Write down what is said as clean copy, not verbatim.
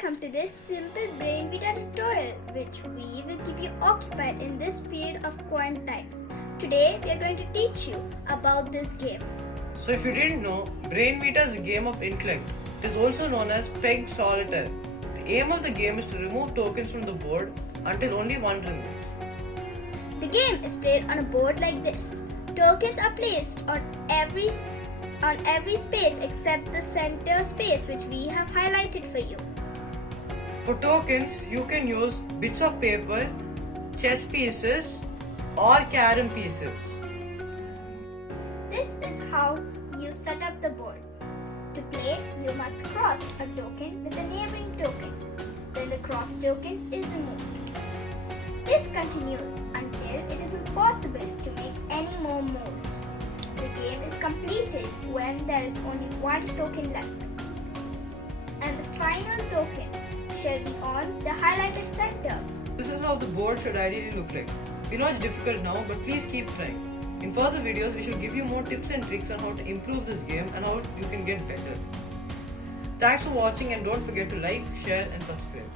welcome to this simple BrainVita tutorial which we will keep you occupied in this period of quarantine. Today we are going to teach you about this game. So if you didn't know, BrainVita is a game of intellect. It is also known as Peg Solitaire. The aim of the game is to remove tokens from the board until only one remains. The game is played on a board like this. Tokens are placed on every space except the center space which we have highlighted for you. For tokens, you can use bits of paper, chess pieces or carom pieces. This is how you set up the board. To play, you must cross a token with a neighboring token. Then the cross token is removed. This continues until it is impossible to make any more moves. The game is completed when there is only one token left. And the final token shall be on the highlighted center. This is how the board should ideally look like. We know it's difficult now, but please keep trying. In further videos, we shall give you more tips and tricks on how to improve this game and how you can get better. Thanks for watching and don't forget to like, share and subscribe.